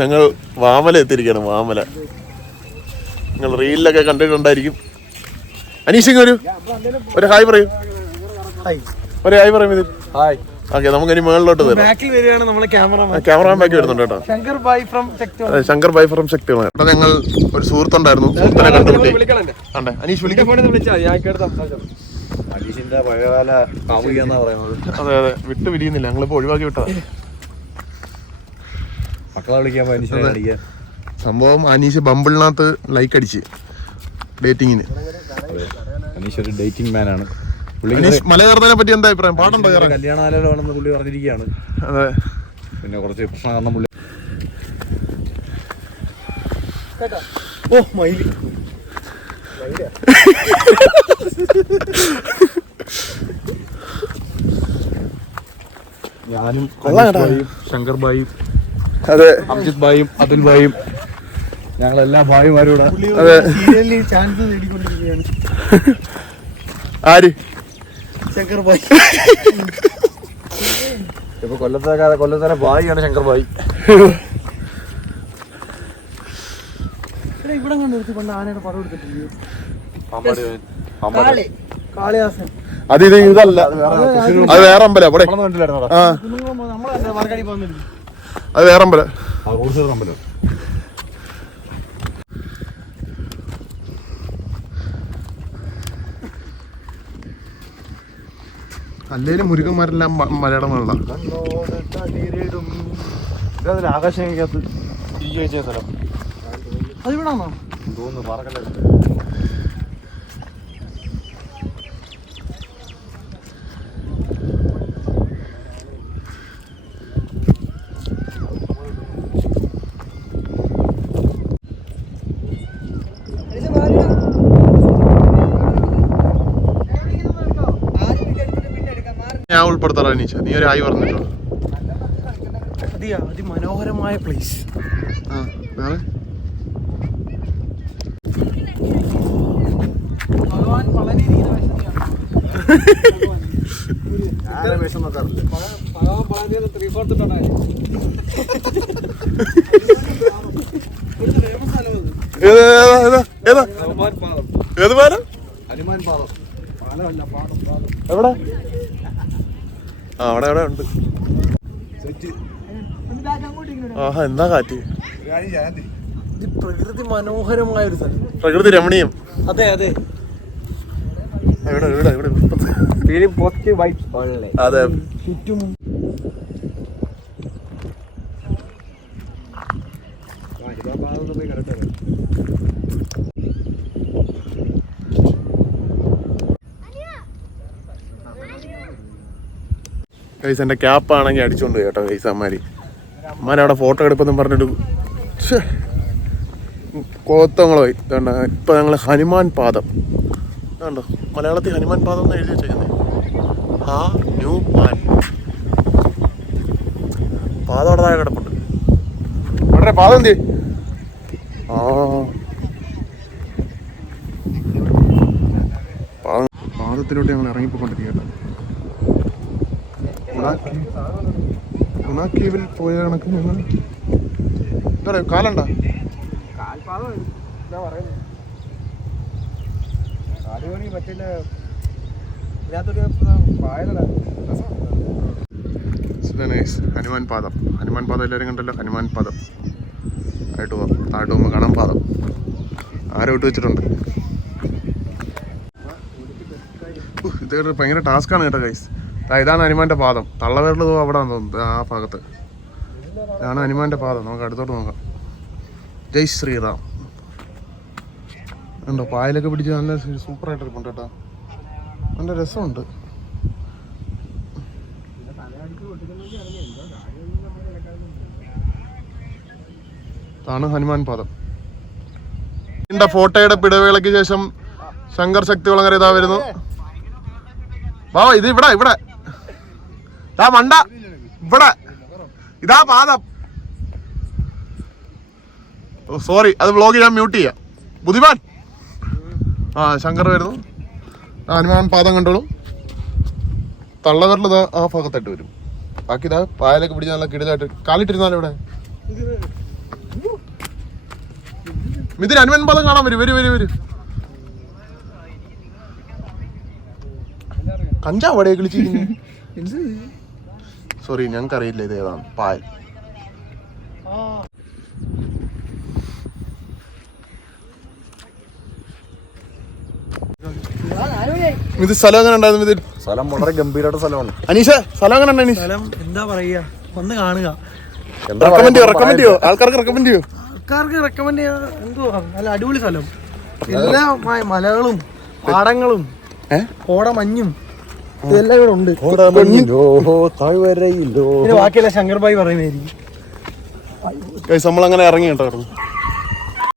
ഞങ്ങൾ വാമല എത്തിയിരിക്കണം. വാമല നിങ്ങൾ റീലിലൊക്കെ കണ്ടിട്ടുണ്ടായിരിക്കും. അനീഷിങ് ഒരു ഹായ് പറയും. ഒരു ഹായ് പറയും. ഇത് ഓക്കെ, നമുക്ക് ഇനി മുകളിലോട്ട് വരാം. ക്യാമറമാൻ ബാക്കി വരുന്നുണ്ട് കേട്ടോ. ശങ്കർ ബൈ ഫ്രം ശക്തികളാണ്. ഇവിടെ ഞങ്ങൾ ഒരു സുഹൃത്തുണ്ടായിരുന്നു, സുഹൃത്തിനെ കണ്ടുപിടി. അനീഷ് അനീഷിന്റെ പഴയകാല കാമുകിയെന്നാ പറയുന്നത്. അതെ അതെ, വിട്ടു പിരിയുന്നില്ല, ഞങ്ങളിപ്പോ ഒഴിവാക്കി വിട്ടാ. മക്കളെ വിളിക്കാൻ അനീഷിനെ. സംഭവം അനീഷ് ബമ്പിളിനകത്ത് ലൈക്ക് അടിച്ച് ഡേറ്റിങ്ങിന്. അനീഷ് ഒരു ഡേറ്റിംഗ് മാനാണ്. മല കയറുന്നതിനെ പറ്റി എന്താ അഭിപ്രായം? പാടുണ്ടോ? കല്യാണാലോചന പുള്ളി പറഞ്ഞിരിക്കുകയാണ്. അതെ, പിന്നെ കുറച്ച് പ്രശ്നം കാരണം പുള്ളി. ഓ മയില് ഞാനും ശങ്കർ ഭായും അംജിത് ഭായും അതുൽ ഭായും ഞങ്ങളെല്ലാ ഭായിമാരും ചാൻസ് നേടിക്കൊണ്ടിരിക്കുകയാണ്. ആര്? ശങ്കർ ഭായ്. ഇപ്പൊ കൊല്ലത്തെ ഭായിയാണ് ശങ്കർ ഭായ്. ഇവിടെ നിർത്തി പണ്ട് ആനയുടെ പടം എടുത്തിട്ടില്ലേ? അത് ഇതല്ല, അത് വേറെ അമ്പല. അത് വേറെ അമ്പല. അല്ലേലും മുരുകന്മാരെല്ലാം മലയാളമുള്ള ആകാശത്ത് സ്ഥലം. അതിവിടാണോ തോന്നുന്നു? പാറക്കല്ല. ഞാൻ ഉൾപ്പെടുത്താറ അനീഷ, നീ ഒരു ഹായ് പറഞ്ഞിട്ടോ. അതിമനോഹരമായ പ്ലേസ്. ഭഗവാൻ വളരെ വേഷം നോക്കാറില്ല. ഏത് പാലം? ഹനുമാൻ പാലം. എവിടെ? ആ അവിടെ എവിടെ ഉണ്ട്. ആഹാ, എന്താ കാറ്റ്! പ്രകൃതി മനോഹരമായ ഒരു സ്ഥലം, പ്രകൃതി രമണീയം. അതെ അതെ. അതെ, ചുറ്റും ഗൈസ് എൻ്റെ ക്യാപ്പാണെങ്കിൽ അടിച്ചോണ്ട് പോയി കേട്ടോ ഗൈസ്. അമ്മാരവിടെ ഫോട്ടോ എടുപ്പെന്നും പറഞ്ഞിട്ട് കോത്തങ്ങൾ പോയി. ഇതുകൊണ്ട് ഇപ്പം ഞങ്ങൾ ഹനുമാൻ പാദം കണ്ടോ, മലയാളത്തിൽ ഹനുമാൻ പാദം എന്ന് എഴുതി വെച്ചേക്കുന്നത്. പാദം അവിടെ താഴെ കിടപ്പുണ്ട്. അവിടെ പാദം എന്ത്? പാദത്തിലോട്ട് ഞങ്ങൾ ഇറങ്ങിപ്പോയിക്കൊണ്ടിരിക്കട്ടെ. ഗുണാക്കേവിൽ പോയ കണക്ക് ഞങ്ങൾ എന്താ പറയുക, കാലണ്ട ഹനുമാൻ പാദം. ഹനുമാൻ പാദം എല്ലാവരും കണ്ടല്ലോ. ഹനുമാൻ പാദം ആയിട്ട് പോവാം. താഴോട്ട് പോകുമ്പോൾ കാണാൻ പാദം ആരോ ഇട്ട് വെച്ചിട്ടുണ്ട്. ഇത് ഭയങ്കര ടാസ്ക്കാണ് കേട്ടോ ഗൈസ്. ഇതാണ് ഹനുമാന്റെ പാദം. തള്ളവേറിൽ അവിടെ തോന്നുന്നു, ആ ഭാഗത്ത്. ഇതാണ് ഹനുമാന്റെ പാദം. നമുക്ക് അടുത്തോട്ട് നോക്കാം. ജയ് ശ്രീറാം. ഉണ്ടോ പായലൊക്കെ പിടിച്ച് നല്ല സൂപ്പറായിട്ട് ഇരിപ്പുണ്ട് കേട്ടോ. നല്ല രസമുണ്ട്. ഇതാണ് ഹനുമാൻ പാദം. ഫോട്ടോയുടെ പിടവേളയ്ക്ക് ശേഷം ശങ്കർ ശക്തികുളങ്ങര ഇതാ വരുന്നു. ഇത് ഇവിടെ ഇവിടെ ഇതാ മണ്ട, ഇവിടെ ഇതാ പാദം. സോറി, അത് വ്ളോഗ് ഞാൻ മ്യൂട്ട് ചെയ്യാം. ബുദ്ധിമാൻ. ശങ്കർ വരുന്നു. ഹനുമാൻ പാദം കണ്ടോളൂ. തള്ളവരൽ ആ ഭാഗത്തായിട്ട് വരും. ബാക്കി ഇതാ പായലൊക്കെ പിടിച്ച് നല്ല കിടിലായിട്ട് കാലിട്ടിരുന്നാലും ഇവിടെ ഇതിന് ഹനുമാൻ പാലം കാണാൻ വരും. കഞ്ചാവ് അവിടെ കളിച്ചിരിക്കുന്നു. സോറി, ഞങ്ങൾക്ക് അറിയില്ല ഇത് ഏതാണ് പായൽ. ഇത് സ്ഥലം എങ്ങനെ ഉണ്ടായിരുന്നു? ഇത് സ്ഥലം വളരെ ഗംഭീരമായിട്ട് സ്ഥലമാണ്. അനീഷ, സ്ഥലം എങ്ങനെ ഉണ്ട് അനീഷ്? സ്ഥലം എന്താ പറയാ, ഒന്ന് കാണുക. റെക്കമെൻഡ് ചെയ്യോ? ആൾക്കാർക്ക് റെക്കമെൻഡ് ചെയ്യോ? ആൾക്കാർക്ക് റെക്കമെൻഡ് ചെയ്യാൻ എന്തുവാ, നല്ല അടിപൊളി സ്ഥലം. എല്ലാ മലകളും പാടങ്ങളും കോടമഞ്ഞും ഇതെല്ലാം ഇവിടെ ഉണ്ട്. താഴ്വരയിലോ ബാക്കിയല്ല ശങ്കർഭായി പറയുന്നതായിരിക്കും. നമ്മളങ്ങനെ ഇറങ്ങി കേട്ടോ.